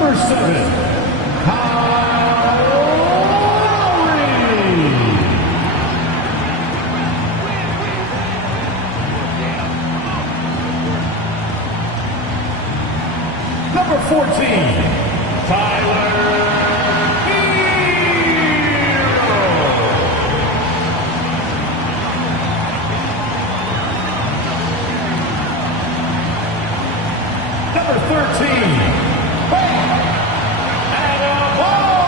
Number 7, Kyle Lowry. Number 14, Tyler Hero. Number 13, Bam Adebayo.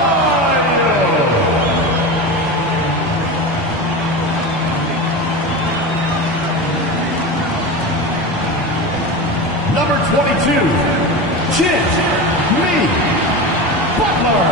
Number 22, Jimmy Butler.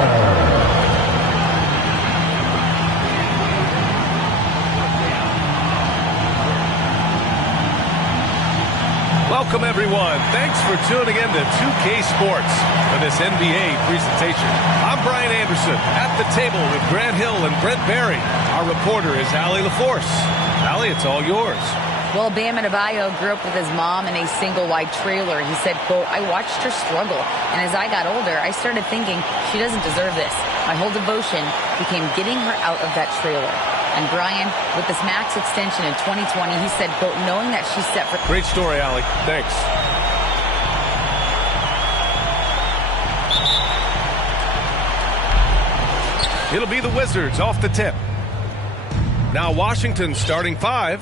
Welcome, everyone. Thanks for tuning in to 2K Sports for this NBA presentation. I'm Brian Anderson at the table with Grant Hill and Brent Barry. Our reporter is Allie LaForce. Allie, it's all yours. Well, Bam Adebayo grew up with his mom in a single-wide trailer. He said, quote, "I watched her struggle, and as I got older, I started thinking she doesn't deserve this. My whole devotion became getting her out of that trailer." And Brian, with this max extension in 2020, he said, quote, "Knowing that she's set for..." Great story, Allie. Thanks. It'll be the Wizards off the tip. Now Washington starting 5.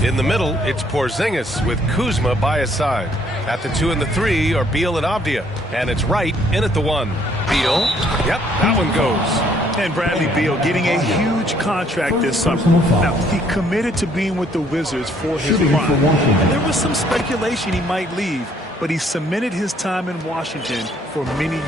In the middle, it's Porzingis with Kuzma by his side. At the 2 and the 3 are Beal and Avdija. And it's Wright in at the 1. Beal. Yep, that one goes. And Bradley Beal getting a huge contract this summer. Now, he committed to being with the Wizards for his prime. And there was some speculation he might leave, but he cemented his time in Washington for many years.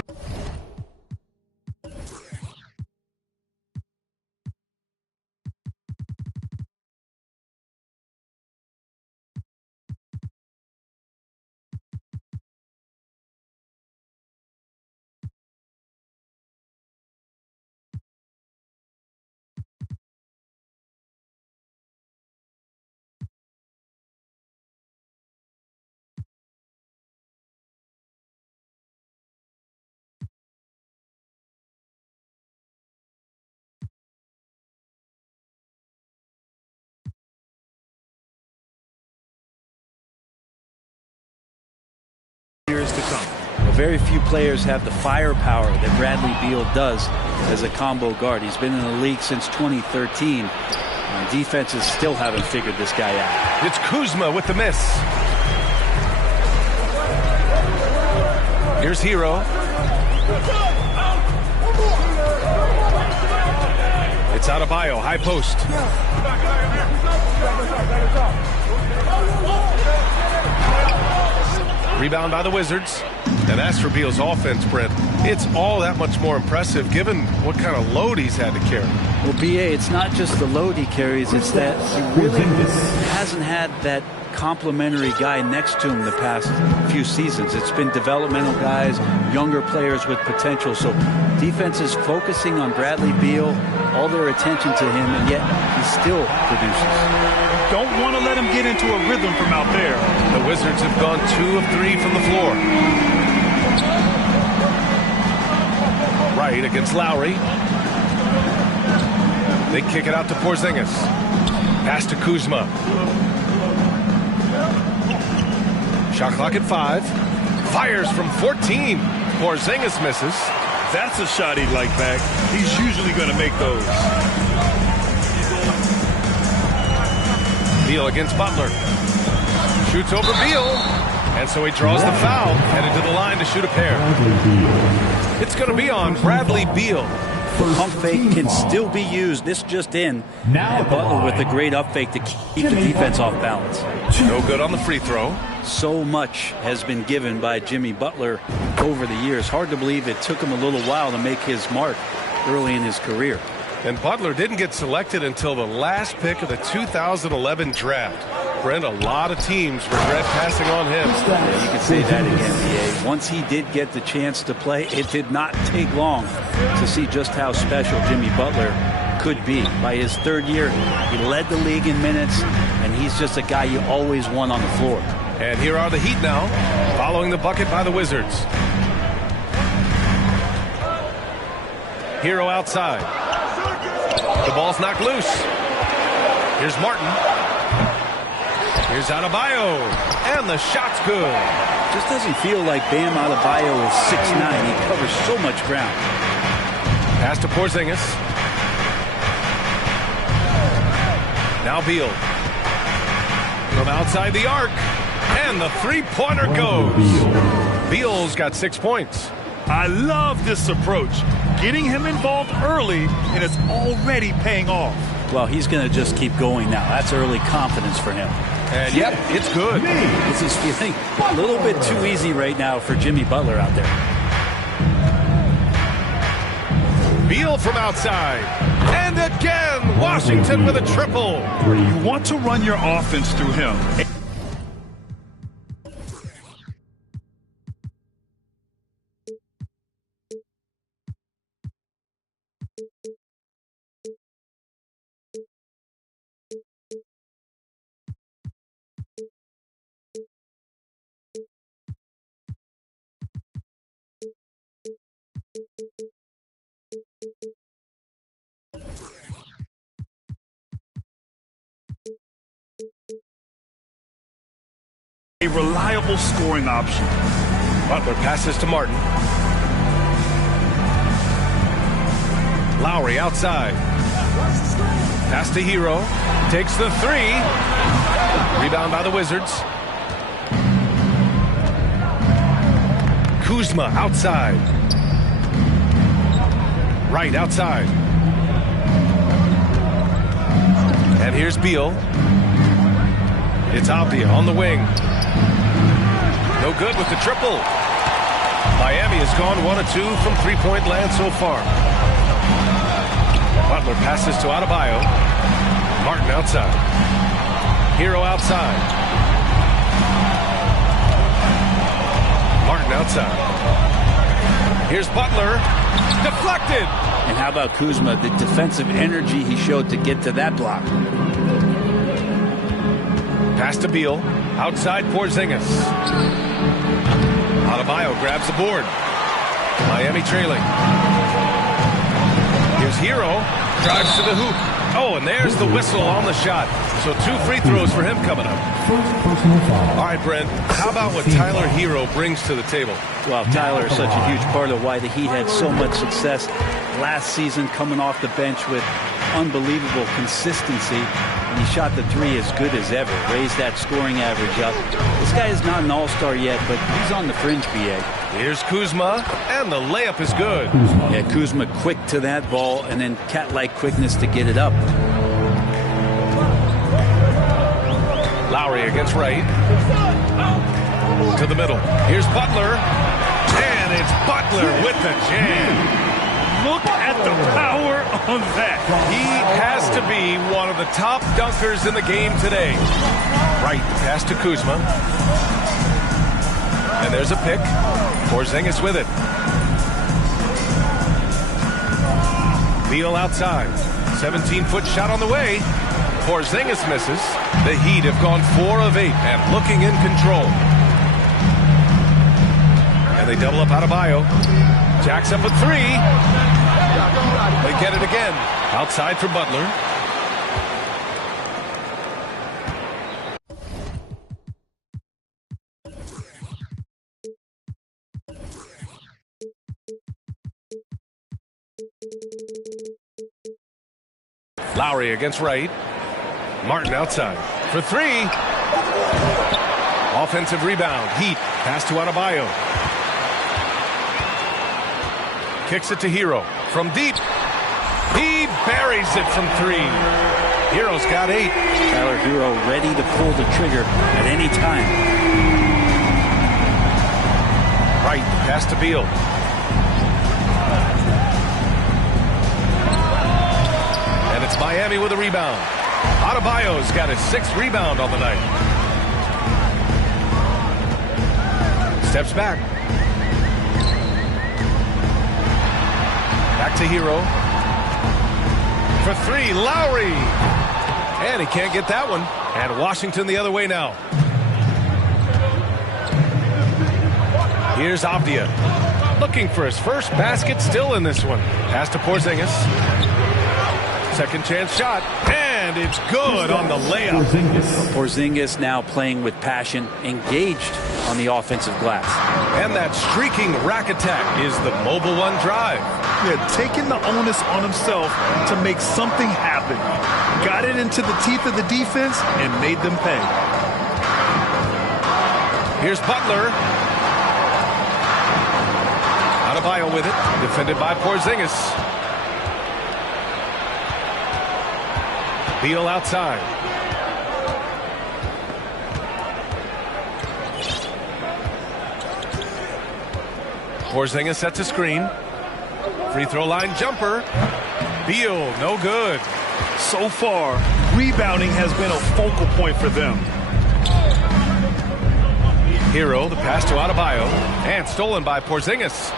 To come. Well, very few players have the firepower that Bradley Beal does as a combo guard. He's been in the league since 2013. And defenses still haven't figured this guy out. It's Kuzma with the miss. Here's Hero. It's Adebayo, high post. Rebound by the Wizards. And as for Beal's offense, Brent, it's all that much more impressive given what kind of load he's had to carry. Well, B.A., it's not just the load he carries, it's that he really hasn't had that complimentary guy next to him the past few seasons. It's been developmental guys, younger players with potential. So defense is focusing on Bradley Beal, all their attention to him, and yet he still produces. Don't want to let him get into a rhythm from out there. The Wizards have gone 2 of 3 from the floor. Right against Lowry. They kick it out to Porzingis. Pass to Kuzma. Shot clock at 5. Fires from 14. Porzingis misses. That's a shot he'd like back. He's usually going to make those. Beal against Butler. Shoots over Beal. And so he draws the foul. Headed to the line to shoot a pair. It's going to be on Bradley Beal. The pump fake can still be used. This just in. And Butler with a great up fake to keep the defense off balance. No good on the free throw. So much has been given by Jimmy Butler over the years. Hard to believe it took him a little while to make his mark early in his career. And Butler didn't get selected until the last pick of the 2011 draft. Brent, a lot of teams regret passing on him. Yeah, you can say that again, B.A. Once he did get the chance to play, it did not take long to see just how special Jimmy Butler could be. By his third year, he led the league in minutes, and he's just a guy you always want on the floor. And here are the Heat now, following the bucket by the Wizards. Hero outside. The ball's knocked loose. Here's Martin. Here's Adebayo. And the shot's good. Just doesn't feel like Bam Adebayo is 6'9". He covers so much ground. Pass to Porzingis. Now Beal. From outside the arc. And the three-pointer goes. Beal's got 6 points. I love this approach. Getting him involved early, and it's already paying off. Well, he's going to just keep going now. That's early confidence for him. And yep, it's good. This is feeling a little bit too easy right now for Jimmy Butler out there. Beal from outside. And again, Washington with a triple. You want to run your offense through him. A reliable scoring option. Butler passes to Martin. Lowry outside. Pass to Hero. Takes the three. Rebound by the Wizards. Kuzma outside. Right outside. And here's Beal. It's Avdia on the wing. No good with the triple. Miami has gone 1 of 2 from three-point land so far. Butler passes to Adebayo. Martin outside. Hero outside. Martin outside. Here's Butler. Deflected. And how about Kuzma, the defensive energy he showed to get to that block. Pass to Beal. Outside Porzingis. Adebayo grabs the board. Miami trailing. Here's Hero. Drives to the hoop. Oh, and there's the whistle on the shot. So 2 free throws for him coming up. All right, Brent, how about what Tyler Hero brings to the table? Well, Tyler is such a huge part of why the Heat had so much success last season, coming off the bench with unbelievable consistency. And he shot the three as good as ever, raised that scoring average up. This guy is not an all-star yet, but he's on the fringe, BA. Here's Kuzma, and the layup is good. Yeah, Kuzma quick to that ball, and then cat-like quickness to get it up. Lowry against Wright. To the middle. Here's Butler. And it's Butler with the jam. Look at the power on that. He has to be one of the top dunkers in the game today. Right, pass to Kuzma. And there's a pick. Porzingis with it. Beal outside. 17-foot shot on the way. Porzingis misses. The Heat have gone 4 of 8 and looking in control. And they double up Adebayo. Jacks up a 3. They get it again. Outside for Butler. Lowry against Wright. Martin outside for 3. Offensive rebound. Heat. Pass to Adebayo. Kicks it to Hero. From deep. He buries it from 3. Hero's got 8. Tyler Hero ready to pull the trigger at any time. Right. Pass to Beal. And it's Miami with a rebound. Adebayo's got his 6th rebound on the night. Steps back. Back to Hero. For 3, Lowry. And he can't get that one. And Washington the other way now. Here's Avdia. The looking for his first basket still in this one. Pass to Porzingis. Second chance shot, and it's good on the layup. Porzingis now playing with passion, engaged on the offensive glass. And that streaking rack attack is the Mobile One drive. Yeah, taking the onus on himself to make something happen. Got it into the teeth of the defense and made them pay. Here's Butler. Adebayo with it, defended by Porzingis. Beal outside. Porzingis sets a screen. Free throw line jumper. Beal, no good. So far, rebounding has been a focal point for them. Hero, the pass to Adebayo, and stolen by Porzingis.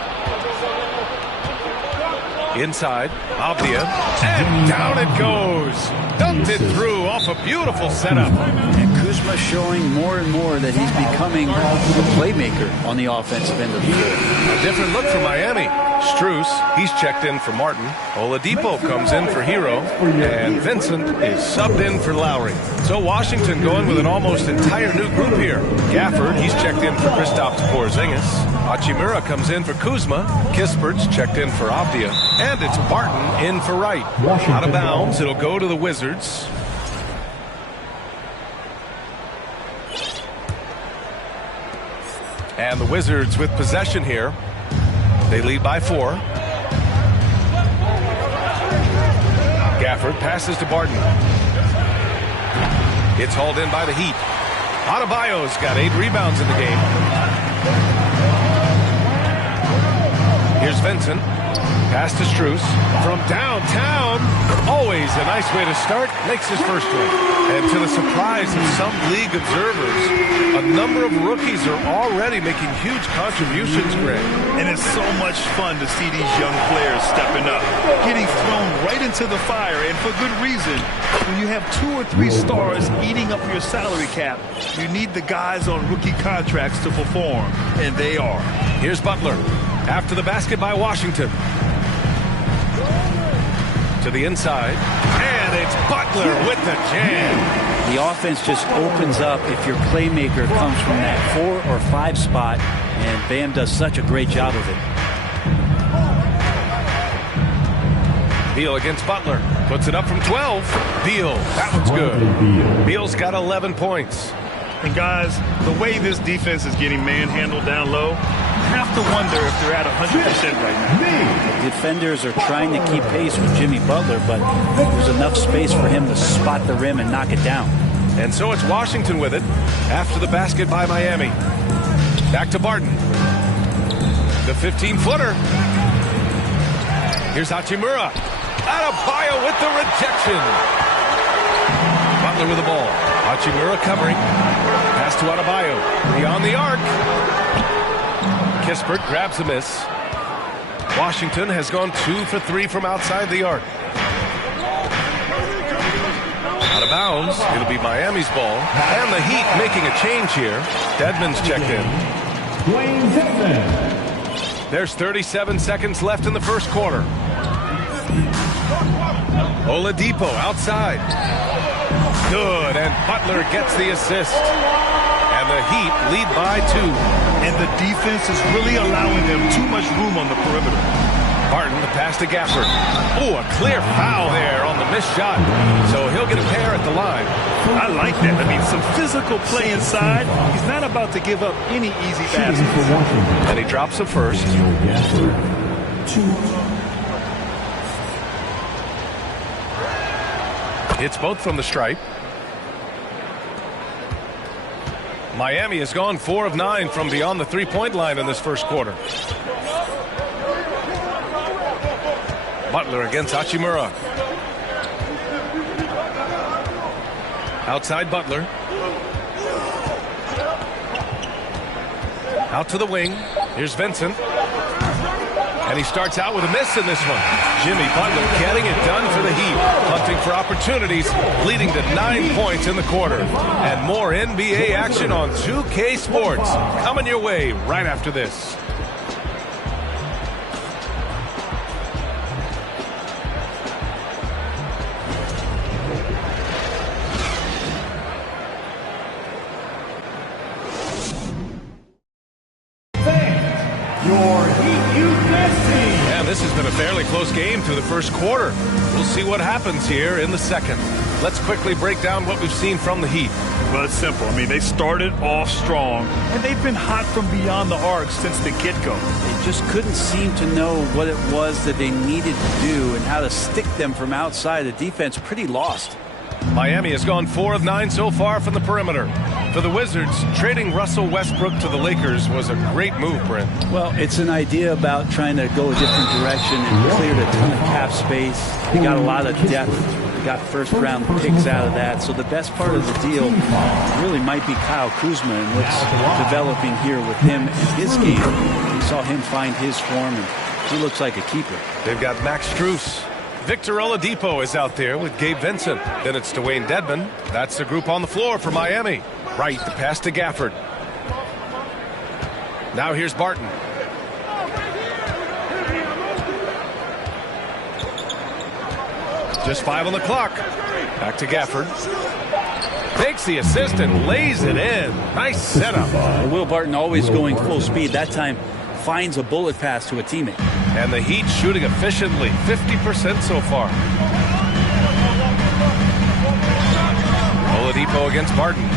Inside, Avdia, and down it goes. Dumped it through off a beautiful setup. And Kuzma showing more and more that he's becoming the playmaker on the offensive end of the floor. A different look for Miami. Strus, he's checked in for Martin. Oladipo comes in for Hero. And Vincent is subbed in for Lowry. So Washington going with an almost entire new group here. Gafford, he's checked in for Kristaps Porzingis. Hachimura comes in for Kuzma. Kispert's checked in for Avdia. And it's Barton in for Wright. Out of bounds, it'll go to the Wizards. And the Wizards with possession here. They lead by 4. Gafford passes to Barton. It's hauled in by the Heat. Adebayo's got 8 rebounds in the game. Here's Vincent. Pass to Strus. From downtown. Always a nice way to start. Makes his first one. And to the surprise of some league observers, a number of rookies are already making huge contributions, Greg. And it's so much fun to see these young players stepping up, getting thrown right into the fire, and for good reason. When you have 2 or 3 stars eating up your salary cap, you need the guys on rookie contracts to perform, and they are. Here's Butler. After the basket by Washington. To the inside. And it's Butler with the jam. The offense just opens up if your playmaker comes from that 4 or 5 spot, and Bam does such a great job of it. Beal against Butler. Puts it up from 12. Beal. That one's good. Beal's got 11 points. And guys, the way this defense is getting manhandled down low, I have to wonder if they're at 100% right now. The defenders are trying to keep pace with Jimmy Butler, but there's enough space for him to spot the rim and knock it down. And so it's Washington with it after the basket by Miami. Back to Barton. The 15-footer. Here's Hachimura. Adebayo with the rejection. Butler with the ball. Hachimura covering. Pass to Adebayo. Beyond the arc. Kispert grabs a miss. Washington has gone 2 for 3 from outside the arc. Out of bounds. It'll be Miami's ball. And the Heat making a change here. Dedmon's checked in. There's 37 seconds left in the first quarter. Oladipo outside. Good, and Butler gets the assist. And the Heat lead by 2. And the defense is really allowing them too much room on the perimeter. Barton, the pass to Gafford. Oh, a clear foul there on the missed shot. So he'll get a pair at the line. I like that. I mean, some physical play inside. He's not about to give up any easy passes. And he drops a first. It's both from the stripe. Miami has gone 4 of 9 from beyond the 3-point line in this first quarter. Butler against Hachimura. Outside Butler. Out to the wing. Here's Vincent. And he starts out with a miss in this one. Jimmy Butler getting it done for the Heat. Hunting for opportunities, leading to 9 points in the quarter. And more NBA action on 2K Sports. Coming your way right after this. This has been a fairly close game through the first quarter. We'll see what happens here in the second. Let's quickly break down what we've seen from the Heat. Well, it's simple. I mean, they started off strong, and they've been hot from beyond the arc since the get-go. They just couldn't seem to know what it was that they needed to do and how to stick them from outside. The defense pretty lost. Miami has gone 4 of 9 so far from the perimeter. For the Wizards, trading Russell Westbrook to the Lakers was a great move, Brent. Well, it's an idea about trying to go a different direction and cleared a ton of cap space. They got a lot of depth. They got first-round picks out of that. So the best part of the deal really might be Kyle Kuzma and what's developing here with him and his game. We saw him find his form, and he looks like a keeper. They've got Max Strus. Victor Oladipo is out there with Gabe Vincent. Then it's Dwayne Dedmon. That's the group on the floor for Miami. Right, the pass to Gafford. Now here's Barton. Just 5 on the clock. Back to Gafford. Takes the assist and lays it in. Nice setup. Will Barton always going full speed. That time finds a bullet pass to a teammate. And the Heat shooting efficiently, 50% so far. Oladipo against Barton.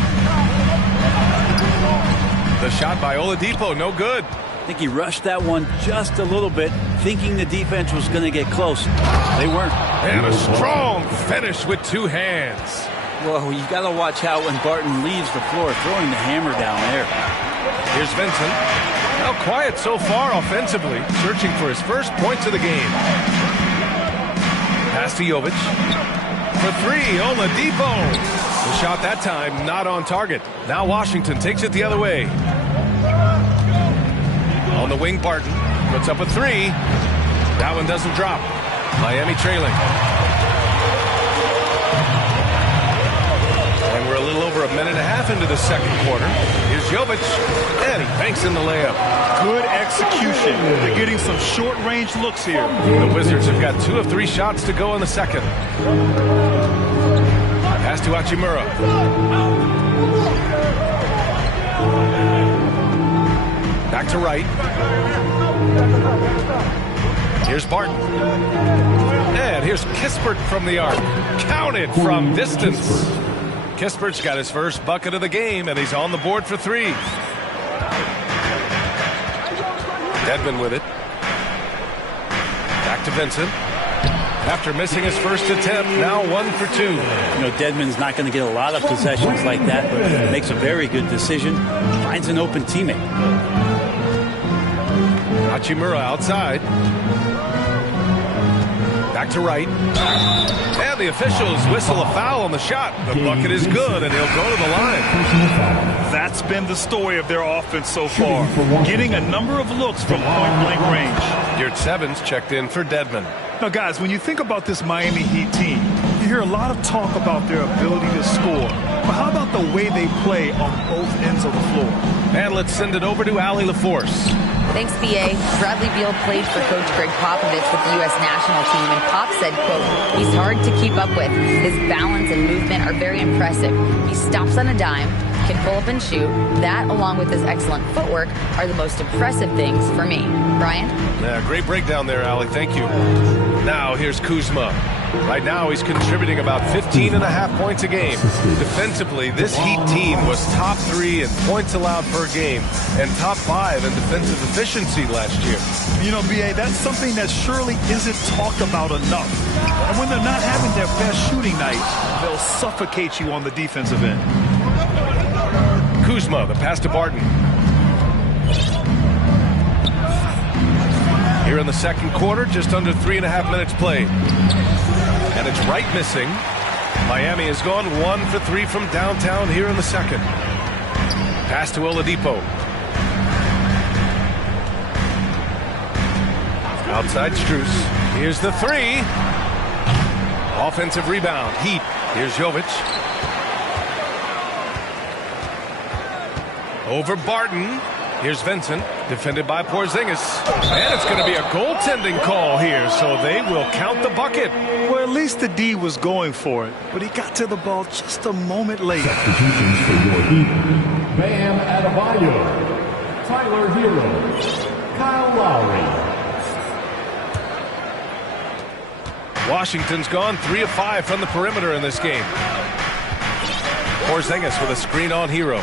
The shot by Oladipo, no good. I think he rushed that one just a little bit, thinking the defense was going to get close. They weren't. And a strong finish with 2 hands. Whoa, you got to watch out when Barton leaves the floor, throwing the hammer down there. Here's Vincent. Now quiet so far offensively, searching for his first points of the game. Pass to Jovic. For 3, Oladipo. The shot that time not on target. Now Washington takes it the other way. On the wing, Barton puts up a 3. That one doesn't drop. Miami trailing. And we're a little over a minute and a half into the second quarter. Here's Jovic, and he banks in the layup. Good execution. They're getting some short-range looks here. The Wizards have got 2 of 3 shots to go in the second. Pass to Hachimura. Back to Wright. Here's Barton. And here's Kispert from the arc. Counted from distance. Kispert's got his first bucket of the game, and he's on the board for 3. Dedmon with it. Back to Vincent. After missing his first attempt, now 1 for 2. You know, Dedmon's not going to get a lot of possessions like that, but makes a very good decision. Finds an open teammate. Hachimura outside. Back to Wright. And the officials whistle a foul on the shot. The bucket is good, and he'll go to the line. That's been the story of their offense so far. Getting a number of looks from point-blank range. Yurt Sevens checked in for Dedmon. Now, guys, when you think about this Miami Heat team, you hear a lot of talk about their ability to score. But how about the way they play on both ends of the floor? And let's send it over to Allie LaForce. Thanks, B.A. Bradley Beal played for Coach Greg Popovich with the U.S. national team, and Pop said, quote, he's hard to keep up with. His balance and movement are very impressive. He stops on a dime, can pull up and shoot. That, along with his excellent footwork, are the most impressive things for me. Brian? Yeah, great breakdown there, Allie. Thank you. Now, here's Kuzma. Right now, he's contributing about 15.5 points a game. Defensively, this Heat team was top 3 in points allowed per game and top 5 in defensive efficiency last year. You know, B.A., that's something that surely isn't talked about enough. And when they're not having their best shooting night, they'll suffocate you on the defensive end. Kuzma, the pass to Barton. Here in the second quarter, just under 3.5 minutes played. And it's Wright missing. Miami has gone 1 for 3 from downtown here in the second. Pass to Oladipo. Outside Strus. Here's the 3. Offensive rebound. Heat. Here's Jovic. Over Barton. Here's Vincent, defended by Porzingis. And it's going to be a goaltending call here, so they will count the bucket. Well, at least the D was going for it, but he got to the ball just a moment late. Substitutions for your Heat. Bam Adebayo. Tyler Hero. Kyle Lowry. Washington's gone 3 of 5 from the perimeter in this game. Porzingis with a screen on Hero.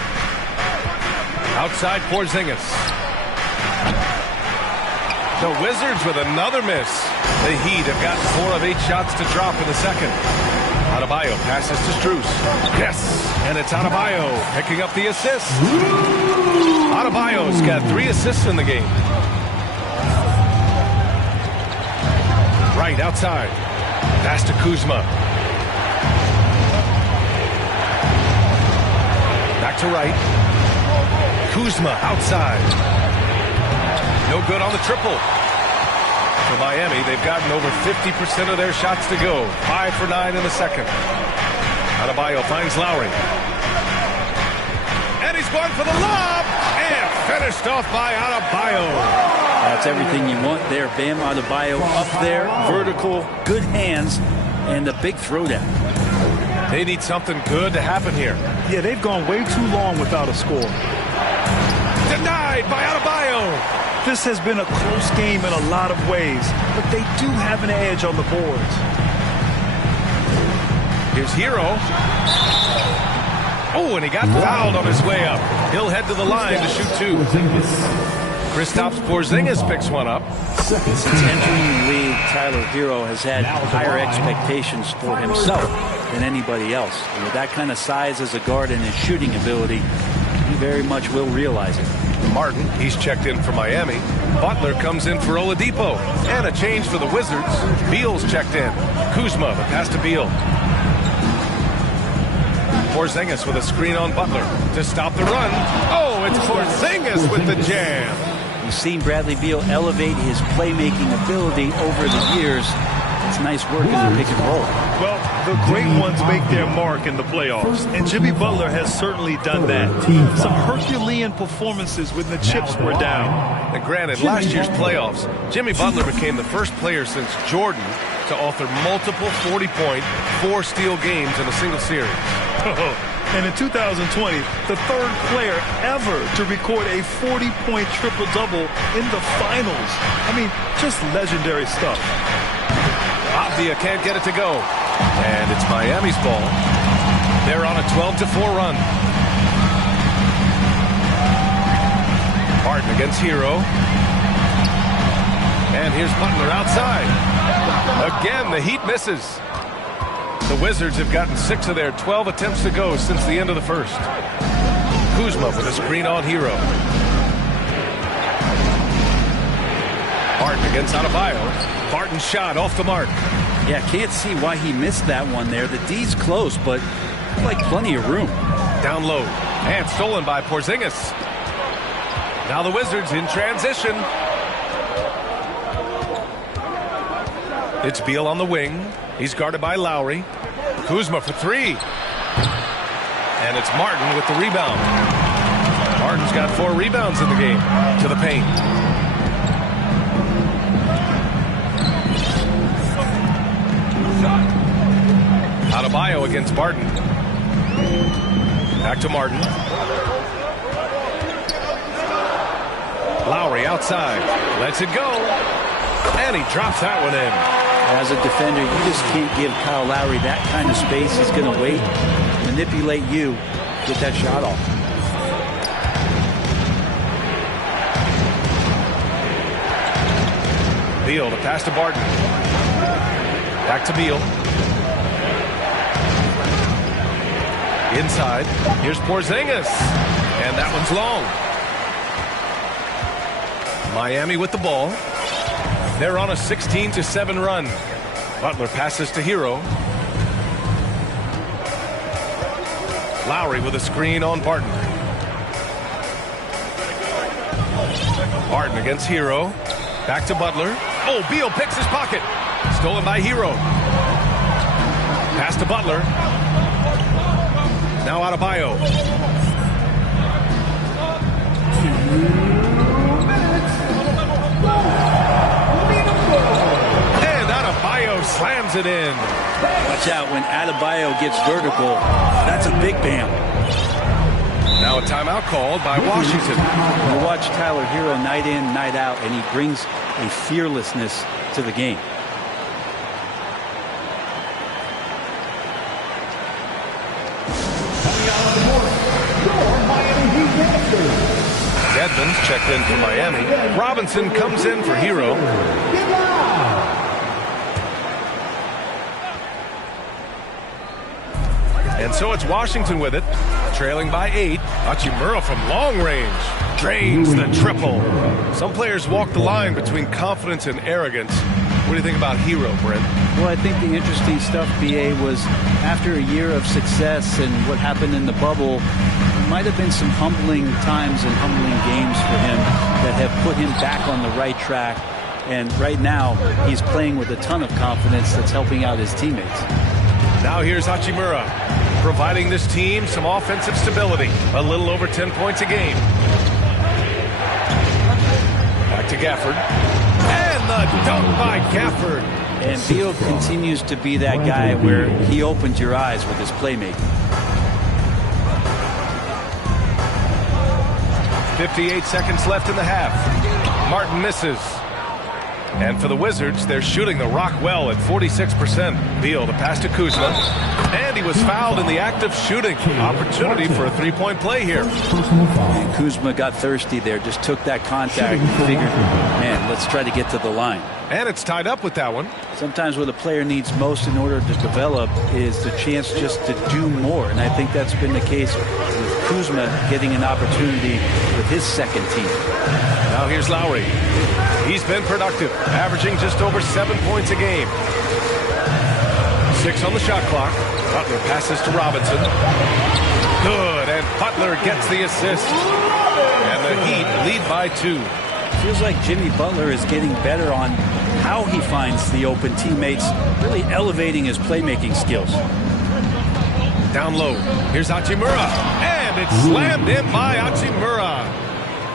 Outside Porzingis. The Wizards with another miss. The Heat have gotten 4 of 8 shots to drop in the second. Adebayo passes to Strus. Yes, and it's Adebayo picking up the assist. Adebayo's got 3 assists in the game. Right outside. Pass to Kuzma. Back to right. Kuzma outside. No good on the triple. For Miami, they've gotten over 50% of their shots to go. 5 for 9 in the second. Adebayo finds Lowry. And he's going for the lob. And finished off by Adebayo. That's everything you want there. Bam Adebayo up there. Vertical, good hands, and the big throwdown. They need something good to happen here. Yeah, they've gone way too long without a score. Denied by Adebayo. This has been a close game in a lot of ways, but they do have an edge on the boards. Here's Hero. Oh, and he got fouled on his way up. He'll head to the line to shoot 2. Kristaps Porzingis picks one up. Since entering the league, Tyler Hero has had higher expectations for himself than anybody else. And with that kind of size as a guard and his shooting ability, he very much will realize it. Martin, he's checked in for Miami. Butler comes in for Oladipo. And a change for the Wizards. Beal's checked in. Kuzma, the pass to Beal. Porzingis with a screen on Butler to stop the run. Oh, it's Porzingis with the jam. We've seen Bradley Beal elevate his playmaking ability over the years. It's nice work in the pick and roll. Well, the great ones make their mark in the playoffs, and Jimmy Butler has certainly done that. Some Herculean performances when the chips were down. And granted, last year's playoffs, Jimmy Butler became the first player since Jordan to author multiple 40-point, 4-steal games in a single series. And in 2020, the third player ever to record a 40-point triple-double in the finals. I mean, just legendary stuff. Avdia can't get it to go. And it's Miami's ball. They're on a 12-4 run. Barton against Hero. And here's Butler outside. Again, the Heat misses. The Wizards have gotten 6 of their 12 attempts to go since the end of the first. Kuzma with a screen on Hero. Barton against Adebayo. Barton's shot off the mark. Yeah, can't see why he missed that one there. The D's close, but like plenty of room. Down low. And stolen by Porzingis. Now the Wizards in transition. It's Beal on the wing. He's guarded by Lowry. Kuzma for 3. And it's Martin with the rebound. Martin's got 4 rebounds in the game. To the paint. Adebayo against Barton. Back to Martin. Lowry outside. Lets it go. And he drops that one in. As a defender, you just can't give Kyle Lowry that kind of space. He's going to wait, manipulate you, get that shot off. Beal, the pass to Barton. Back to Beal. Inside. Here's Porzingis. And that one's long. Miami with the ball. They're on a 16-7 run. Butler passes to Hero. Lowry with a screen on Barton. Barton against Hero. Back to Butler. Oh, Beal picks his pocket. Stolen by Hero. Pass to Butler. Now Adebayo. And Adebayo slams it in. Watch out when Adebayo gets vertical. That's a big bam. Now a timeout called by Washington. You watch Tyler Hero night in, night out, and he brings a fearlessness to the game. Edmonds checked in for Miami. Robinson comes in for Hero. And so it's Washington with it, trailing by 8. Hachimura from long range drains the triple. Some players walk the line between confidence and arrogance. What do you think about Hero, Brent? Well, I think the interesting stuff, B.A., was after a year of success and what happened in the bubble, there might have been some humbling times and humbling games for him that have put him back on the right track. And right now, he's playing with a ton of confidence that's helping out his teammates. Now here's Hachimura, providing this team some offensive stability. A little over 10 points a game. Back to Gafford. And the dunk by Gafford. And Beal continues to be that guy where he opens your eyes with his playmaking. 58 seconds left in the half. Martin misses. And for the Wizards, they're shooting the rock well at 46%. Beal, the pass to Kuzma. And he was fouled in the act of shooting. Opportunity for a three-point play here. And Kuzma got thirsty there, just took that contact and figured, man, let's try to get to the line. And it's tied up with that one. Sometimes what a player needs most in order to develop is the chance just to do more. And I think that's been the case with Kuzma getting an opportunity with his second team. Now here's Lowry. He's been productive, averaging just over 7 points a game. 6 on the shot clock. Butler passes to Robinson. Good, and Butler gets the assist. And the Heat lead by 2. Feels like Jimmy Butler is getting better on how he finds the open teammates, really elevating his playmaking skills. Down low, here's Hachimura, and it's slammed in by Hachimura.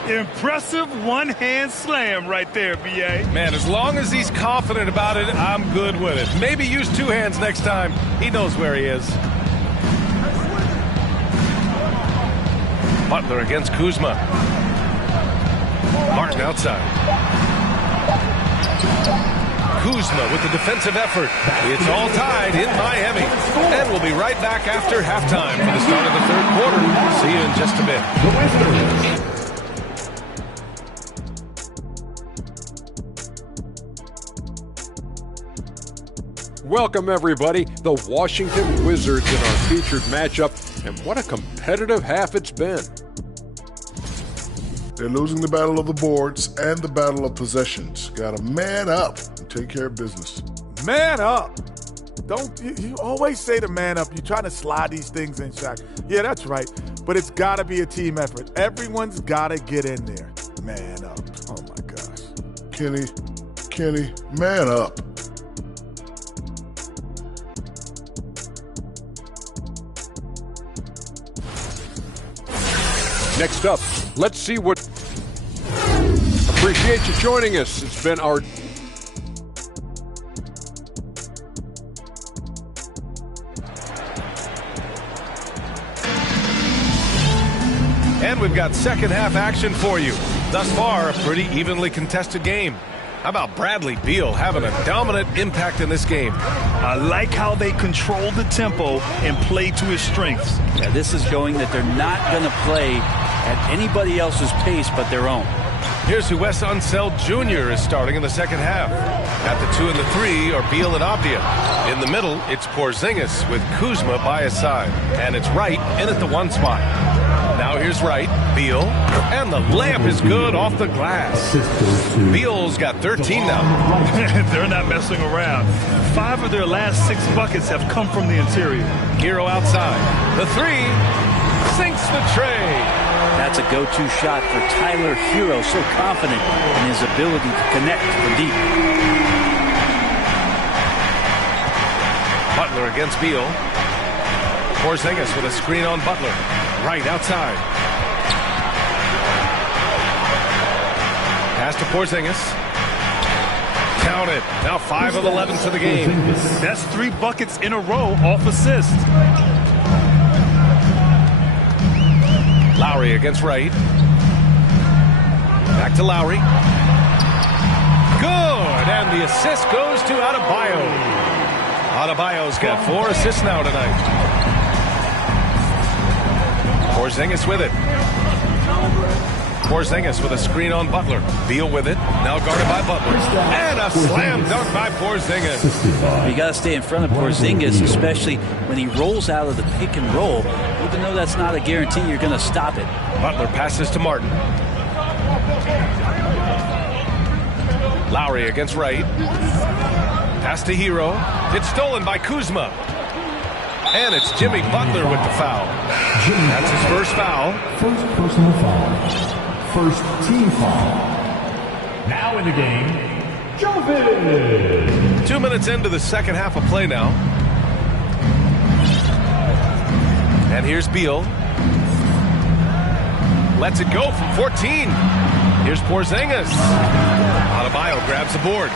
Impressive one-hand slam right there, B.A. Man, as long as he's confident about it, I'm good with it. Maybe use 2 hands next time. He knows where he is. Butler against Kuzma. Martin outside. Kuzma with the defensive effort. It's all tied in Miami. And we'll be right back after halftime for the start of the third quarter. See you in just a bit. Welcome, everybody. The Washington Wizards in our featured matchup. And what a competitive half it's been. They're losing the battle of the boards and the battle of possessions. Got to man up and take care of business. Man up. Don't you always say to man up. You're trying to slide these things in, Shaq. Yeah, that's right. But it's got to be a team effort. Everyone's got to get in there. Man up. Oh, my gosh. Kenny, man up. Next up, let's see what... Appreciate you joining us. It's been our... And we've got second half action for you. Thus far, a pretty evenly contested game. How about Bradley Beal having a dominant impact in this game? I like how they control the tempo and play to his strengths. Yeah, this is showing that they're not going to play at anybody else's pace but their own. Here's who Wes Unseld Jr. is starting in the second half. At the 2 and the 3 are Beal and Avdija. In the middle, it's Porzingis with Kuzma by his side. And it's Wright in at the 1 spot. Now here's Wright, Beal, and the layup is good off the glass. Beal's got 13 now. They're not messing around. 5 of their last 6 buckets have come from the interior. Hero outside. The 3 sinks the tray. That's a go-to shot for Tyler Hero, so confident in his ability to connect from deep. Butler against Beal. Porzingis with a screen on Butler. Right outside. Pass to Porzingis. Count it. Now 5 of 11 for the game. That's 3 buckets in a row off assist. Lowry against Wright. Back to Lowry. Good. And the assist goes to Adebayo. Adebayo's got 4 assists now tonight. Porzingis with it. Porzingis with a screen on Butler. Beal with it. Now guarded by Butler. And a slam dunk by Porzingis. You got to stay in front of Porzingis, especially when he rolls out of the pick and roll. Even though that's not a guarantee, you're going to stop it. Butler passes to Martin. Lowry against Wright. Pass to Hero. It's stolen by Kuzma. And it's Jimmy Butler with the foul. That's his first foul. First personal foul. First team foul. Now in the game, Jovic. 2 minutes into the second half of play now. And here's Beal. Lets it go from 14. Here's Porzingis. Adebayo grabs the board.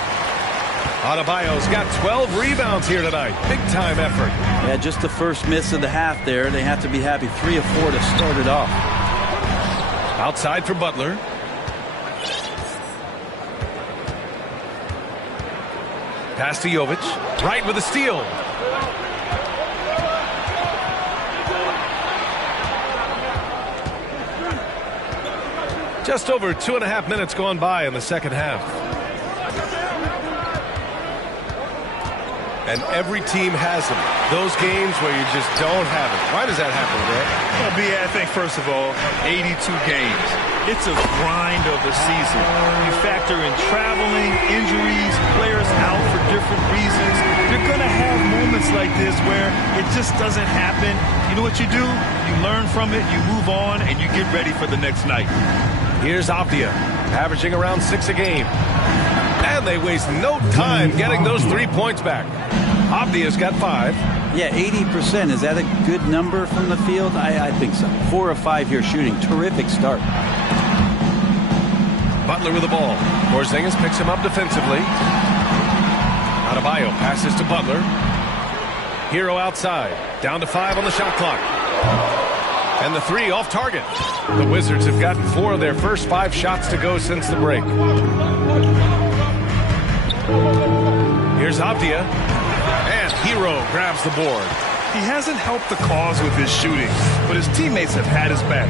Adebayo's got 12 rebounds here tonight. Big time effort. Yeah, just the first miss of the half there. They have to be happy. 3 of 4 to start it off. Outside for Butler. Pass to Jovic. Right with a steal. Just over 2.5 minutes gone by in the second half. And every team has them. Those games where you just don't have it. Why does that happen, Greg? Well, B, I think, first of all, 82 games. It's a grind of the season. You factor in traveling, injuries, players out for different reasons. You're going to have moments like this where it just doesn't happen. You know what you do? You learn from it, you move on, and you get ready for the next night. Here's Avdia, averaging around 6 a game. And they waste no time getting those 3 points back. Avdia's got 5. Yeah, 80%. Is that a good number from the field? I think so. 4 of 5 here shooting. Terrific start. Butler with the ball. Porzingis picks him up defensively. Adebayo passes to Butler. Hero outside. Down to 5 on the shot clock. And the 3 off target. The Wizards have gotten 4 of their first 5 shots to go since the break. Here's Avdia. And Hero grabs the board. He hasn't helped the cause with his shooting, but his teammates have had his back.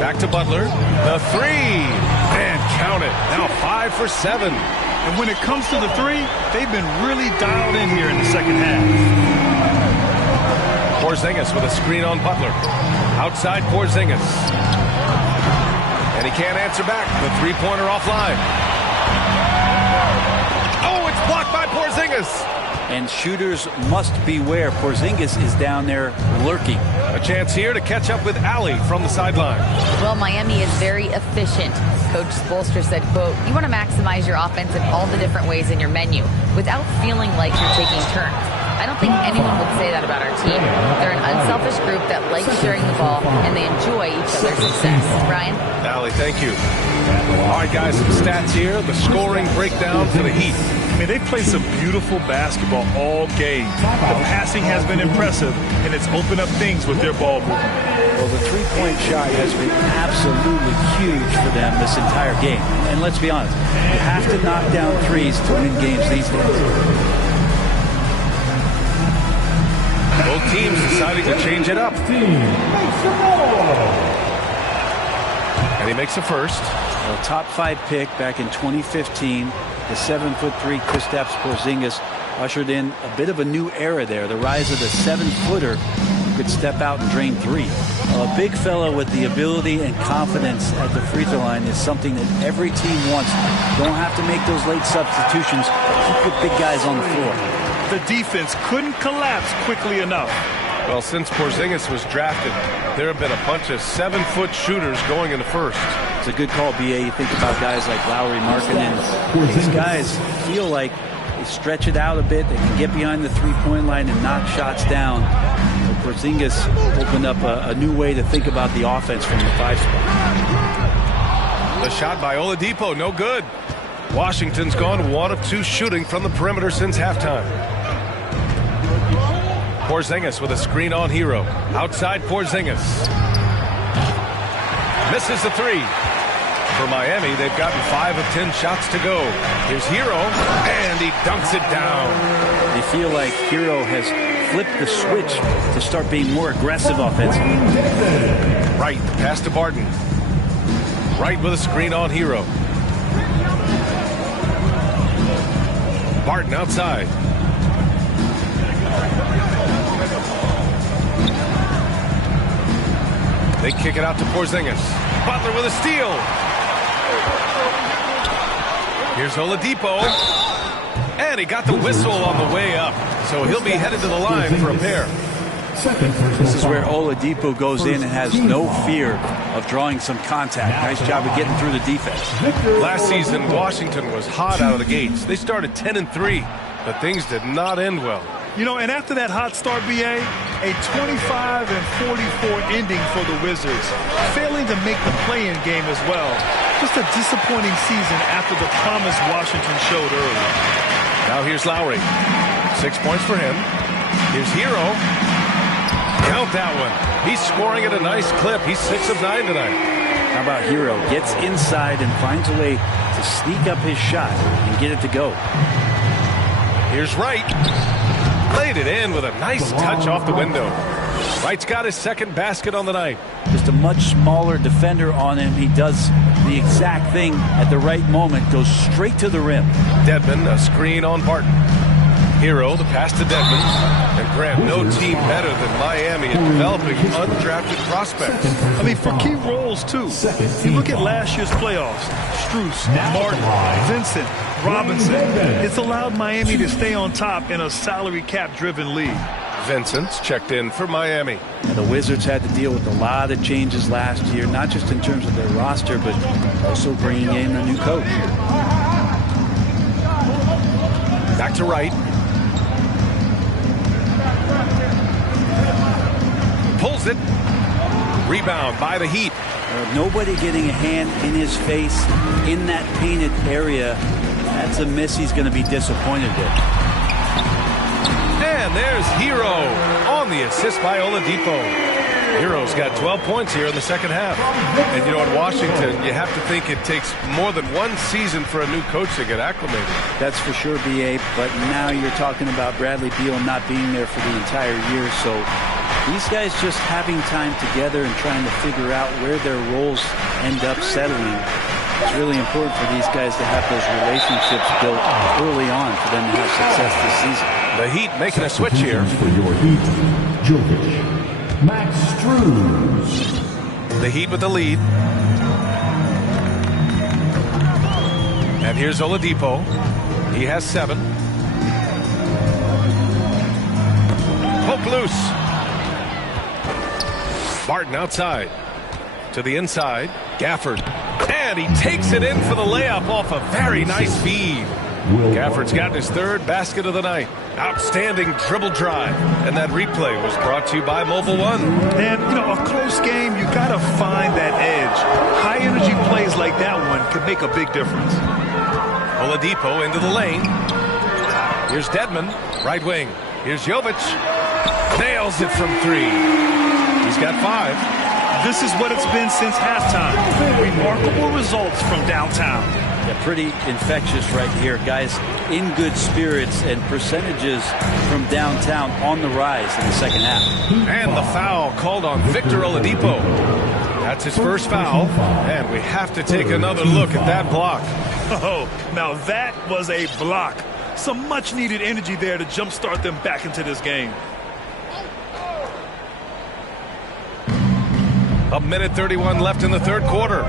Back to Butler. The 3. And count it. Now 5 for 7. And when it comes to the 3, they've been really dialed in here in the second half. Porzingis with a screen on Butler. Outside Porzingis. And he can't answer back. The three-pointer offline. Oh, it's blocked by Porzingis. And shooters must beware. Porzingis is down there lurking. A chance here to catch up with Allie from the sideline. Well, Miami is very efficient. Coach Spoelstra said, quote, you want to maximize your offense in all the different ways in your menu without feeling like you're taking turns. I don't think anyone would say that about our team. They're an unselfish group that likes sharing the ball, and they enjoy each other's success. Brian? Allie, thank you. All right, guys, some stats here. The scoring breakdown for the Heat. I mean, they played some beautiful basketball all game. The passing has been impressive, and it's opened up things with their ball movement. Well, the three-point shot has been absolutely huge for them this entire game. And let's be honest, you have to knock down threes to win games these days. Both teams deciding to change it up. And he makes a first. A top 5 pick back in 2015. The 7'3" Kristaps Porzingis ushered in a bit of a new era there. The rise of the 7-footer who could step out and drain 3. A big fellow with the ability and confidence at the free throw line is something that every team wants. Don't have to make those late substitutions. Keep your big guys on the floor. The defense couldn't collapse quickly enough. Well, since Porzingis was drafted, there have been a bunch of 7-foot shooters going in the first. It's a good call, BA. You think about guys like Lowry, Markkanen. These guys feel like they stretch it out a bit. They can get behind the three-point line and knock shots down. But Porzingis opened up a new way to think about the offense from the 5 spot. The shot by Oladipo, no good. Washington's gone 1 of 2 shooting from the perimeter since halftime. Porzingis with a screen on Hero. Outside Porzingis. Misses the 3. For Miami, they've gotten 5 of 10 shots to go. Here's Hero, and he dunks it down. They feel like Hero has flip the switch to start being more aggressive offensively. Wright, pass to Barton. Wright with a screen on Hero. Barton outside. They kick it out to Porzingis. Butler with a steal. Here's Oladipo. And he got the whistle on the way up. So he'll be headed to the line for a pair. This is where Oladipo goes in and has no fear of drawing some contact. Nice job of getting through the defense. Last season, Washington was hot out of the gates. They started 10-3, but things did not end well. You know, and after that hot start, BA, a 25-44 ending for the Wizards, failing to make the play-in game as well. Just a disappointing season after the promise Washington showed early. Now here's Lowry. 6 points for him. Here's Hero. Count that one. He's scoring at a nice clip. He's 6 of 9 tonight. How about Hero? Gets inside and finds a way to sneak up his shot and get it to go. Here's Wright. Laid it in with a nice touch off the window. Wright's got his second basket on the night. Just a much smaller defender on him. He does the exact thing at the right moment. Goes straight to the rim. Dedmon, a screen on Barton. Hero, the pass to Dedmon. And Grant, no team better than Miami at developing undrafted prospects. I mean, for key roles, too. You look at last year's playoffs. Strus, Martin, Vincent, Robinson. It's allowed Miami to stay on top in a salary cap-driven league. Vincent's checked in for Miami. And the Wizards had to deal with a lot of changes last year, not just in terms of their roster, but also bringing in a new coach. Back to Wright. Pulls it. Rebound by the Heat. Nobody getting a hand in his face in that painted area. That's a miss he's going to be disappointed with. And there's Hero on the assist by Oladipo. Hero's got 12 points here in the second half. And you know, in Washington, you have to think it takes more than one season for a new coach to get acclimated. That's for sure, BA. But now you're talking about Bradley Beal not being there for the entire year. So these guys just having time together and trying to figure out where their roles end up settling. It's really important for these guys to have those relationships built early on for them to have success this season. The Heat making a switch here. For your Heat, Jokic, Max Strus. The Heat with the lead. And here's Oladipo. He has 7. Poke loose. Barton outside. To the inside. Gafford. And he takes it in for the layup off a very nice feed. Gafford's got his 3rd basket of the night. Outstanding dribble drive. And that replay was brought to you by Mobile One. And, you know, a close game, you got to find that edge. High energy plays like that one could make a big difference. Oladipo into the lane. Here's Dedmon, right wing. Here's Jovic. Nails it from 3. He's got 5. This is what it's been since halftime. Remarkable results from downtown. Yeah, pretty infectious right here. Guys in good spirits and percentages from downtown on the rise in the second half. And the foul called on Victor Oladipo. That's his first foul. And we have to take another look at that block. Oh, now that was a block. Some much needed energy there to jumpstart them back into this game. A minute 31 left in the 3rd quarter.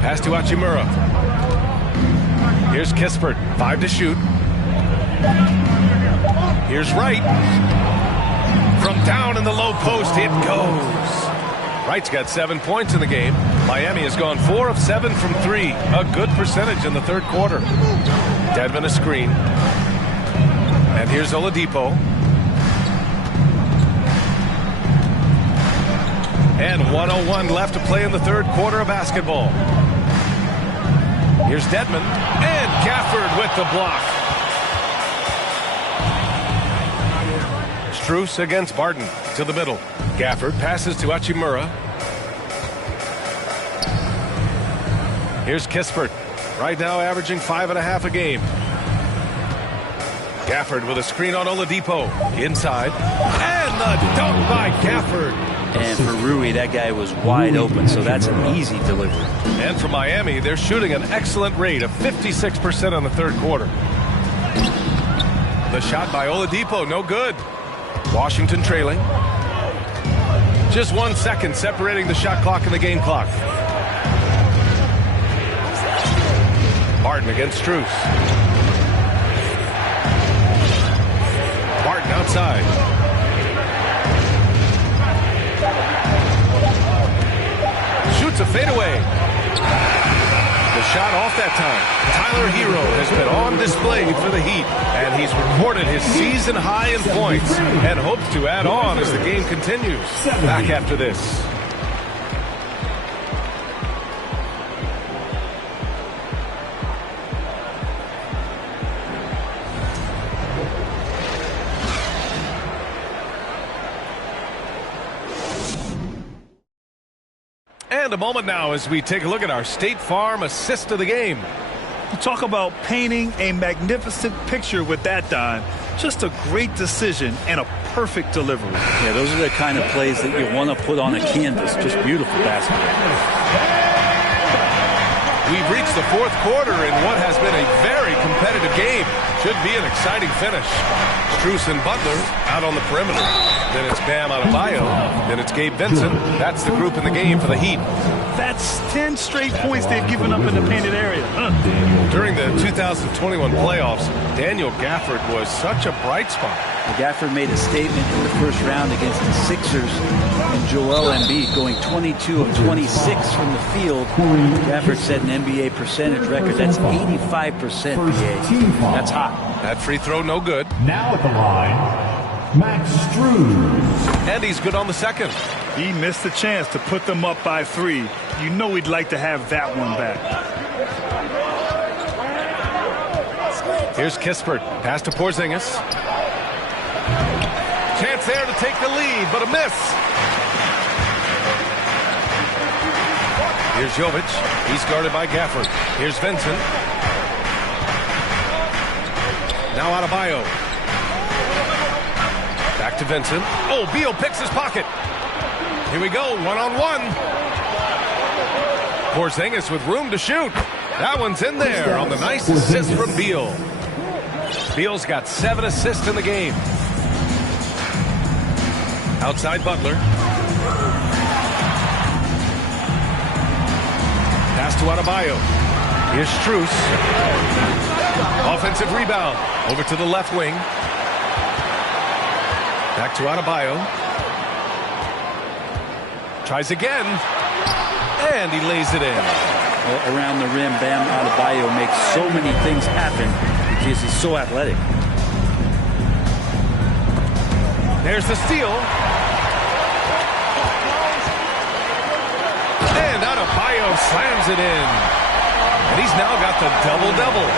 Pass to Hachimura. Here's Kispert. 5 to shoot. Here's Wright. From down in the low post, it goes. Wright's got 7 points in the game. Miami has gone 4 of 7 from 3. A good percentage in the 3rd quarter. Dedmon a screen. And here's Oladipo. And 1:01 left to play in the 3rd quarter of basketball. Here's Dedmon. And Gafford with the block. Strus against Barton to the middle. Gafford passes to Hachimura. Here's Kispert. Right now averaging 5.5 a game. Gafford with a screen on Oladipo. Inside. And the dunk by Gafford. And for Rui, that guy was wide open, so that's an easy delivery. And for Miami, they're shooting an excellent rate of 56% on the third quarter. The shot by Oladipo, no good. Washington trailing. Just 1 second separating the shot clock and the game clock. Barton against Strus. Barton outside. Shoots a fadeaway. The shot off that time. Tyler Hero has been on display for the Heat, and he's recorded his season high in points and hopes to add on as the game continues. Back after this. And a moment now as we take a look at our State Farm assist of the game. Talk about painting a magnificent picture with that, Don. Just a great decision and a perfect delivery. Yeah, those are the kind of plays that you want to put on a canvas. Just beautiful basketball. We've reached the fourth quarter in what has been a very competitive game. Should be an exciting finish. Strus and Butler out on the perimeter. Then it's Bam Adebayo. Then it's Gabe Vincent. That's the group in the game for the Heat. That's 10 straight points they've given up in the painted area. During the 2021 playoffs, Daniel Gafford was such a bright spot. Gafford made a statement in the first round against the Sixers and Joel Embiid going 22 of 26 from the field. Gafford set an NBA percentage record. That's 85%, PA. That's hot. That free throw no good. Now at the line, Max Strus. And he's good on the second. He missed the chance to put them up by 3. You know he'd like to have that one back. Here's Kispert. Pass to Porzingis. Chance there to take the lead, but a miss. Here's Jovic. He's guarded by Gafford. Here's Vincent. Now Adebayo. Back to Vincent. Oh, Beal picks his pocket. Here we go, one-on-one. Porzingis with room to shoot. That one's in there on the nice assist from Beal. Beal's got 7 assists in the game. Outside Butler. Pass to Adebayo. Here's Strus. Offensive rebound. Over to the left wing. Back to Adebayo. Tries again. And he lays it in. Well, around the rim, Bam Adebayo makes so many things happen because he's so athletic. There's the steal. And Adebayo slams it in. And he's now got the double-double.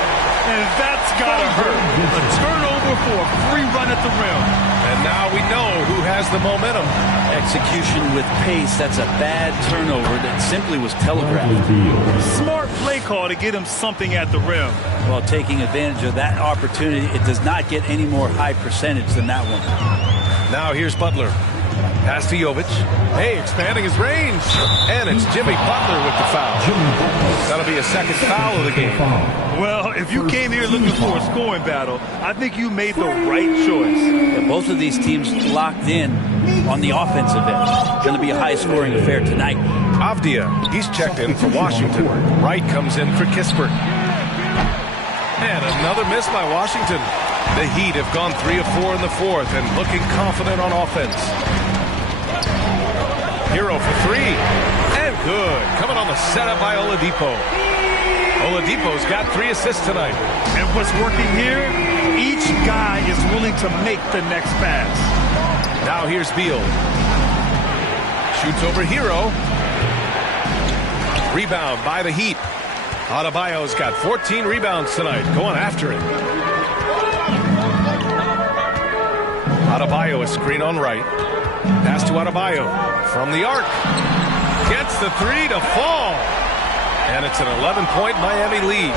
And that's got to hurt. A turnover for a free run at the rim. And now we know who has the momentum. Execution with pace, that's a bad turnover that simply was telegraphed. Smart play call to get him something at the rim. Well, taking advantage of that opportunity, it does not get any more high percentage than that one. Now here's Butler. Pass to Jovic. Hey, expanding his range. And it's Jimmy Butler with the foul. That'll be a second foul of the game. Well, if you came here looking for a scoring battle, I think you made the right choice. Yeah, both of these teams locked in on the offensive end. Going to be a high-scoring affair tonight. Avdia, he's checked in for Washington. Wright comes in for Kispert. And another miss by Washington. The Heat have gone 3 of 4 in the fourth and looking confident on offense. Hero for 3. And good. Coming on the setup by Oladipo. Oladipo's got 3 assists tonight. And what's working here, each guy is willing to make the next pass. Now here's Beal. Shoots over Hero. Rebound by the Heat. Adebayo's got 14 rebounds tonight. Going after it. Adebayo, a screen on right. Pass to Adebayo from the arc. Gets the 3 to fall. And it's an 11-point Miami lead.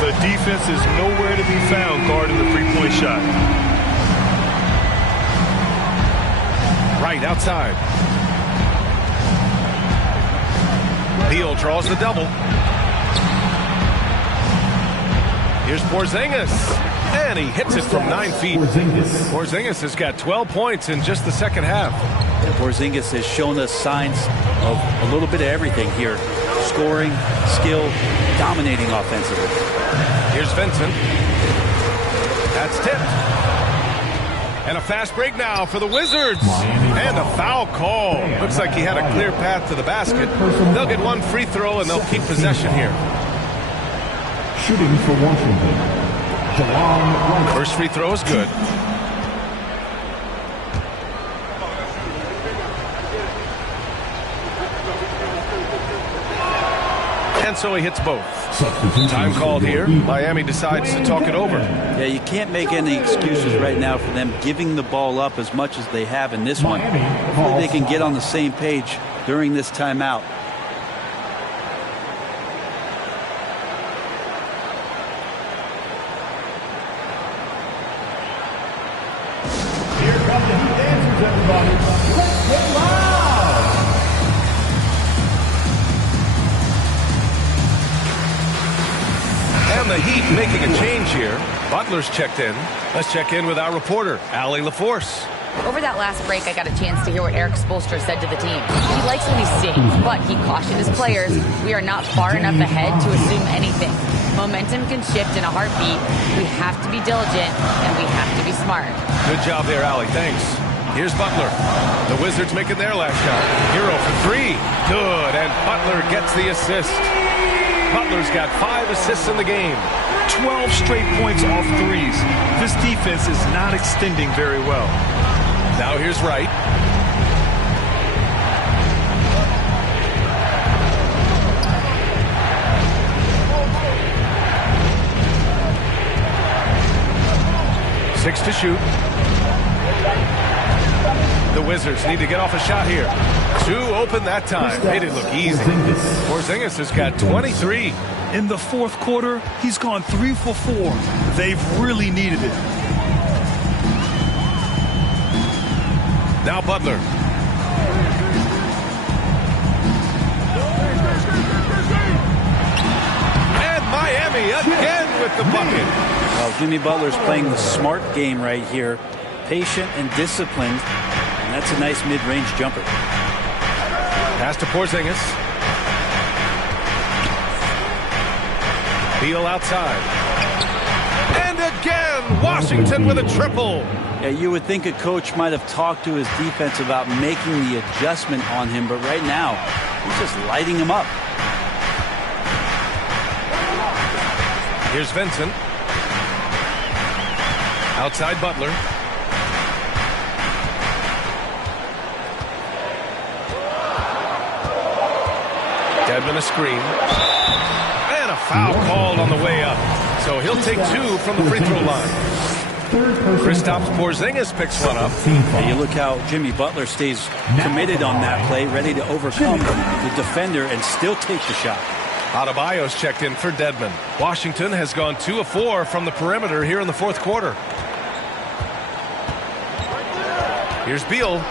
The defense is nowhere to be found guarding the three-point shot. Right outside. Beal draws the double. Here's Porzingis. And he hits it from 9 feet. Porzingis has got 12 points in just the second half. And Porzingis has shown us signs of a little bit of everything here. Scoring, skill, dominating offensively. Here's Vincent. That's tipped. And a fast break now for the Wizards. And a foul call. Looks like he had a clear path to the basket. They'll get one free throw and they'll keep possession here. Shooting for Washington. First free throw is good. And so he hits both. Time called here. Miami decides to talk it over. Yeah, you can't make any excuses right now for them giving the ball up as much as they have in this one. Hopefully they can get on the same page during this timeout. Here come the Heat dancers, everybody. Let's get loud! And the Heat making a change here. Butler's checked in. Let's check in with our reporter, Allie LaForce. Over that last break, I got a chance to hear what Eric Spoelstra said to the team. He likes what he's seeing, but he cautioned his players, we are not far enough ahead to assume anything. Momentum can shift in a heartbeat. We have to be diligent, and we have to be smart. Good job there, Allie. Thanks. Here's Butler. The Wizards making their last shot. Hero for three. Good, and Butler gets the assist. Butler's got 5 assists in the game. 12 straight points off threes. This defense is not extending very well. Now here's Wright. Six to shoot. The Wizards need to get off a shot here. 2 open that time. Made it look easy. Porzingis has got 23. In the fourth quarter, he's gone 3 for 4. They've really needed it. Now Butler. And Miami again with the bucket. Well, Jimmy Butler's playing the smart game right here. Patient and disciplined. And that's a nice mid-range jumper. Pass to Porzingis. Beal outside. And again, Washington with a triple. Yeah, you would think a coach might have talked to his defense about making the adjustment on him, but right now, he's just lighting him up. Here's Vincent. Outside Butler. Dedmon a screen. And a foul called on the way up. So he'll take 2 from the free throw line. Kristaps Porzingis picks one up. And you look how Jimmy Butler stays committed on that play, ready to overcome the defender and still take the shot. Adebayo's checked in for Dedmon. Washington has gone 2 of 4 from the perimeter here in the fourth quarter. Here's Beal.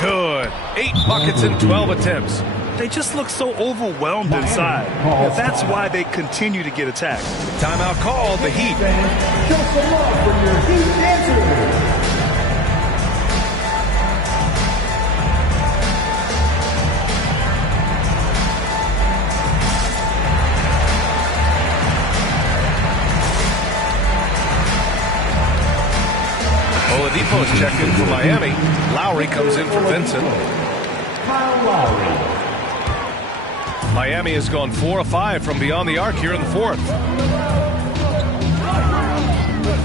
Good. 8 buckets in 12 attempts. They just look so overwhelmed inside. That's why they continue to get attacked. Timeout called, the Heat. Show some love for your Heat dancers. Oladipo's checked in for Miami. Lowry comes in for Vincent. Kyle Lowry. Miami has gone 4 of 5 from beyond the arc here in the fourth.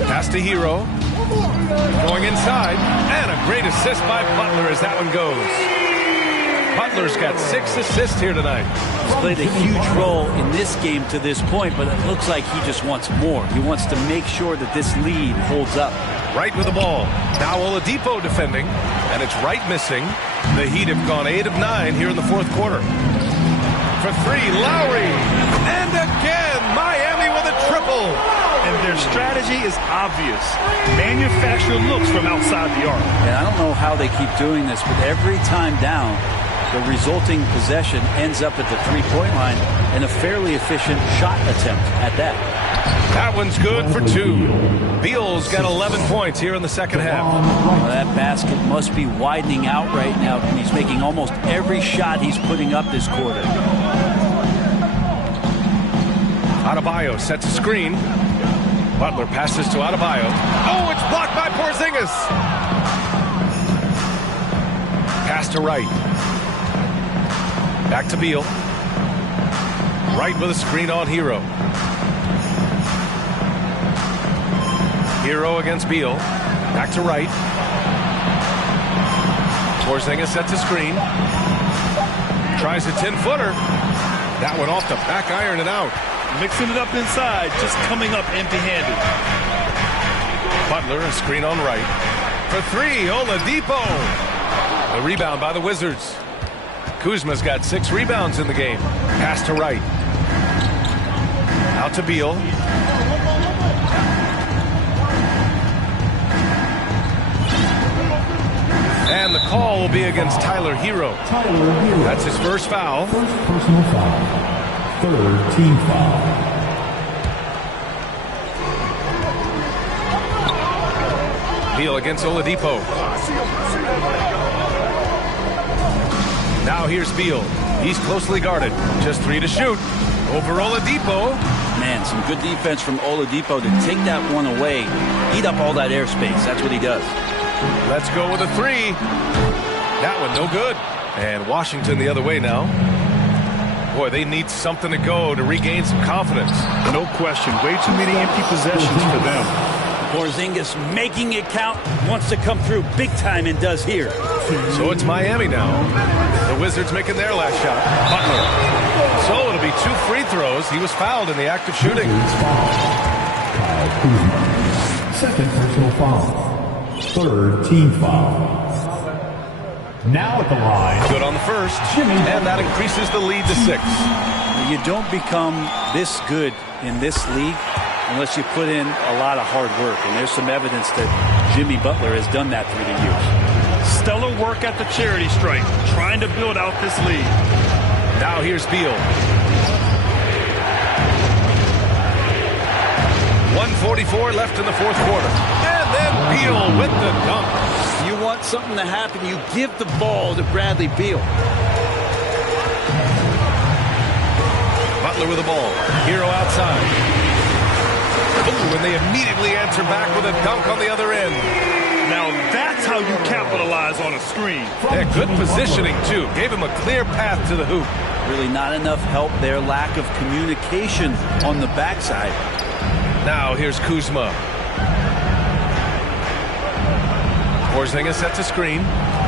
Pass to Hero. Going inside. And a great assist by Butler as that one goes. Butler's got 6 assists here tonight. He's played a huge role in this game to this point, but it looks like he just wants more. He wants to make sure that this lead holds up. Right with the ball. Now Oladipo defending. And it's Wright missing. The Heat have gone 8 of 9 here in the fourth quarter. For 3, Lowry. And again, Miami with a triple. And their strategy is obvious. Manufacture looks from outside the arc. And I don't know how they keep doing this, but every time down, the resulting possession ends up at the three-point line and a fairly efficient shot attempt at that. That one's good for 2. Beal's got 11 points here in the second half. Well, that basket must be widening out right now. He's making almost every shot he's putting up this quarter. Adebayo sets a screen. Butler passes to Adebayo. Oh, it's blocked by Porzingis. Pass to Wright. Back to Beal. Wright with a screen on Hero. Hero against Beal. Back to Wright. Porzingis sets a screen. Tries a 10-footer. That one off the back iron and out. Mixing it up inside, just coming up empty-handed. Butler, a screen on Wright. For 3, Oladipo. The rebound by the Wizards. Kuzma's got 6 rebounds in the game. Pass to Wright. Out to Beal. And the call will be against Tyler Hero. That's his first foul. First personal foul. 3rd team foul. Beal against Oladipo. Now here's Beal. He's closely guarded. Just 3 to shoot. Over Oladipo. Man, some good defense from Oladipo to take that one away. Eat up all that airspace. That's what he does. Let's go with a 3. That one no good. And Washington the other way now. Boy, they need something to go to regain some confidence. No question. Way too many empty possessions for them. Porzingis making it count, wants to come through big time and does here. So it's Miami now. The Wizards making their last shot. Butler. So it'll be 2 free throws. He was fouled in the act of shooting. Kyle Kuzma. 2nd personal foul. 3rd team foul. Now at the line. Good on the first. And that increases the lead to 6. You don't become this good in this league unless you put in a lot of hard work. And there's some evidence that Jimmy Butler has done that through the years. Stellar work at the charity stripe, trying to build out this lead. Now here's Beal. 1:44 left in the 4th quarter. And then Beal with the dunk. You want something to happen, you give the ball to Bradley Beal. Butler with the ball. Hero outside. Ooh, and they immediately answer back with a dunk on the other end. Now that's how you capitalize on a screen. Yeah, good positioning, too. Gave him a clear path to the hoop. Really not enough help there. Lack of communication on the backside. Now here's Kuzma. Porzingis sets a screen.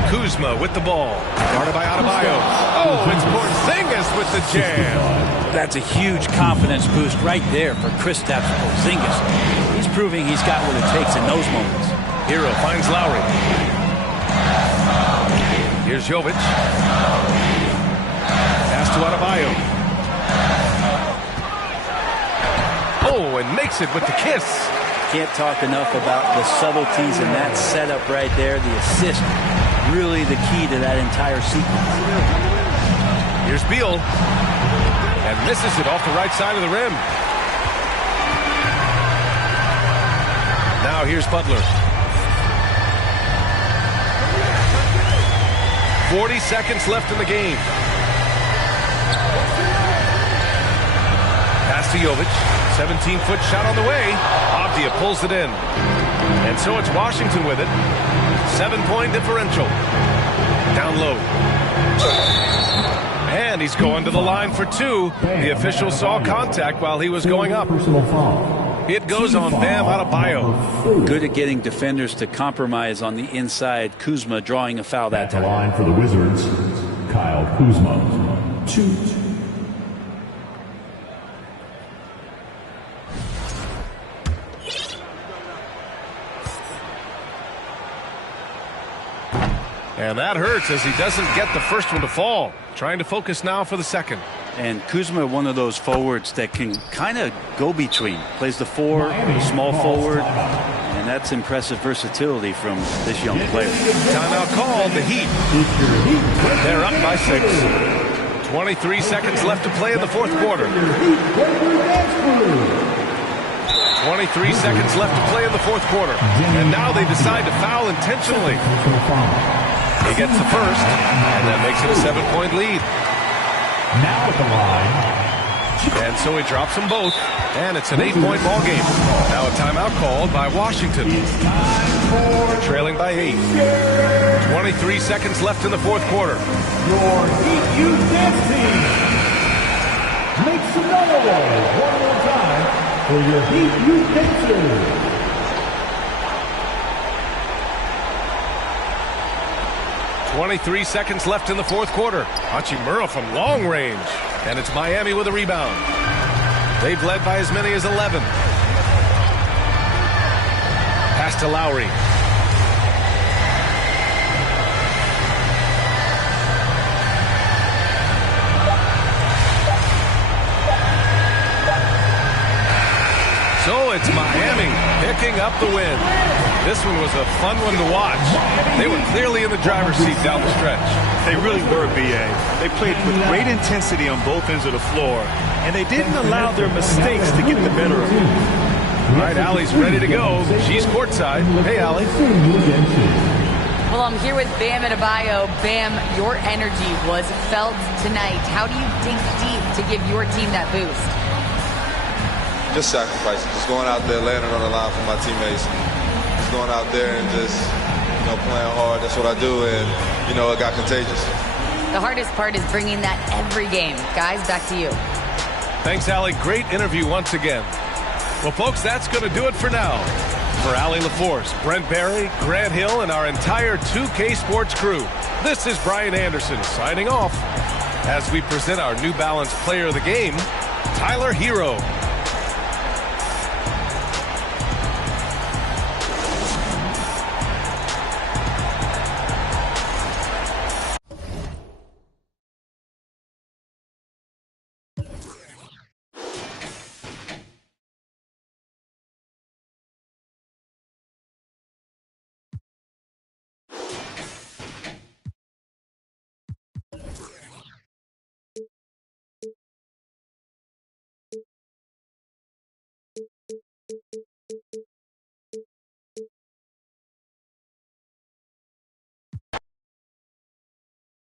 Kuzma with the ball. Guarded by Adebayo. Oh, it's Porzingis with the jam. That's a huge confidence boost right there for Kristaps Porzingis. He's proving he's got what it takes in those moments. Hero finds Lowry. Here's Jovic. Pass to Adebayo. Oh, and makes it with the kiss. Can't talk enough about the subtleties in that setup right there. The assist, really the key to that entire sequence. Here's Beal. And misses it off the right side of the rim. Now here's Butler. 40 seconds left in the game. Pass to Jovic. 17-foot shot on the way. Avdia pulls it in. And so it's Washington with it. 7-point differential. Down low. And he's going to the line for 2. The official saw contact while he was going up. It goes on Bam Adebayo. Good at getting defenders to compromise on the inside. Kuzma drawing a foul that time. Line for the Wizards, Kyle Kuzma. 2. And that hurts as he doesn't get the first one to fall. Trying to focus now for the second. And Kuzma, one of those forwards that can kind of go between. Plays the 4, small forward, and that's impressive versatility from this young player. Timeout called, the Heat. They're up by 6. 23 seconds left to play in the fourth quarter. 23 seconds left to play in the fourth quarter. And now they decide to foul intentionally. He gets the first, and that makes it a 7-point lead. Now at the line. And so he drops them both, and it's an 8-point ball game. Now a timeout called by Washington. They're trailing by 8. 23 seconds left in the fourth quarter. Your Heat Youth Dance Team. Make some noise one more time for your Heat Youth Dancers. 23 seconds left in the fourth quarter. Hachimura from long range. And it's Miami with a rebound. They've led by as many as 11. Pass to Lowry. So it's Miami picking up the win. This one was a fun one to watch. They were clearly in the driver's seat down the stretch. They really were, B.A. They played with great intensity on both ends of the floor, and they didn't allow their mistakes to get the better of them. All right, Allie's ready to go. She's courtside. Hey, Allie. Well, I'm here with Bam Adebayo. Bam, your energy was felt tonight. How do you dig deep to give your team that boost? Just sacrificing. Just going out there, laying it on the line for my teammates. Just going out there and just, playing hard. That's what I do, and, it got contagious. The hardest part is bringing that every game. Guys, back to you. Thanks, Allie. Great interview once again. Well, folks, that's going to do it for now. For Allie LaForce, Brent Barry, Grant Hill, and our entire 2K Sports crew, this is Brian Anderson signing off as we present our New Balance Player of the Game, Tyler Hero.